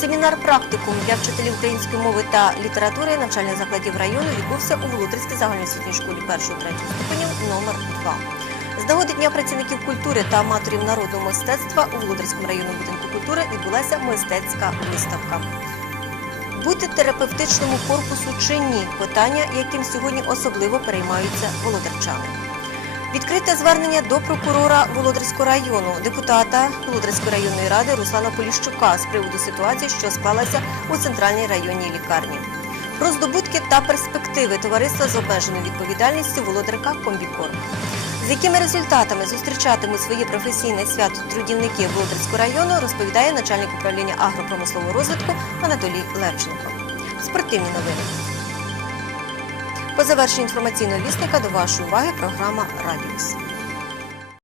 семінар практикум для вчителів української мови та літератури навчальних закладів району відбувся у Володарській загальноосвітній школі 1-3 ступенів номер 2 З нагоди Дня працівників культури та аматорів народного мистецтва у Володарському районному будинку культури відбулася мистецька виставка. Бути терапевтичному корпусу чи ні питання, яким сьогодні особливо переймаються володарчани. Відкрите звернення до прокурора Володарського району, депутата Володарської районної ради Руслана Поліщука з приводу ситуації, що склалася у центральній районній лікарні. Про здобутки та перспективи товариства з обмеженою відповідальністю Володарка Комбікорм. З якими результатами зустрічатимуть своє професійне свято трудівники Володарського району, розповідає начальник управління агропромислового розвитку Анатолій Левченко. Спортивні новини. По завершенні інформаційного вісника до вашої уваги програма Радіус.